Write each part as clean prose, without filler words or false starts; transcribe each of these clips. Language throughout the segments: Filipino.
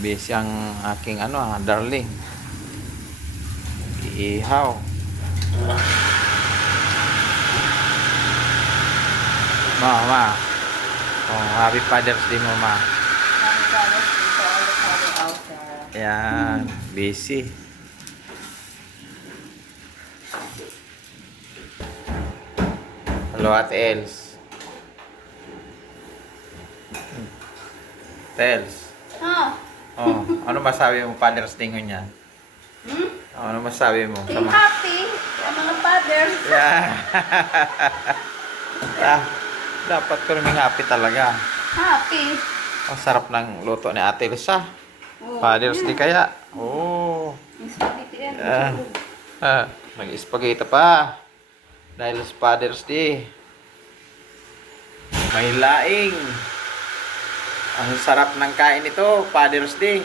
Busy ang aking darling. Iihaw. Ma. Oh, happy Father's Day mo, ma. Happy Father's Day to all the father out there. Yan, busy. Hello, Ate Els. Els. Oh, ano masabi mo Father's Day niya? Ano masabi mo? Be happy sa mga fathers. Yeah. Dapat kaming happy talaga. Happy. Ang sarap ng luto ni Ate Elsa. Oh, Father's Day kaya. Oh. spaghetti yan. Nag-spaghetti pa. Dahil sa Father's Day. May laing. Ang sarap ng kain nito, Father's Day.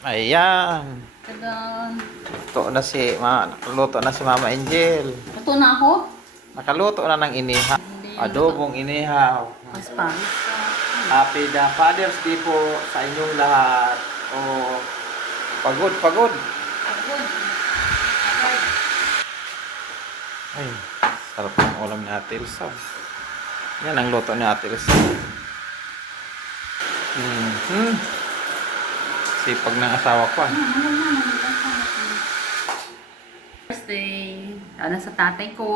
Ayan. Tadaan. Nakaluto na si Mama Angel. Ito na ako. Nakaluto na ng inihaw. Adobong inihaw. Mas pangit. Happy Father's Day po sa inyong lahat. Oh, pagod. Good. Ay, sarap ng ulam ni Ate Elsa. Yan ang luto ni Ate Elsa. Sipag ng asawa ko. Father's Day. Sa tatay ko.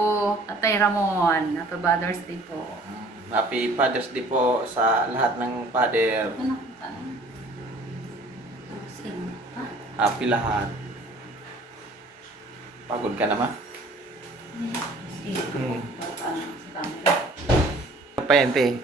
Tatay Ramon. Happy Father's Day po. Happy Father's Day po sa lahat ng father. Ano? Sing. Happy lahat. Pagod ka naman? Sing. Pa yan, te.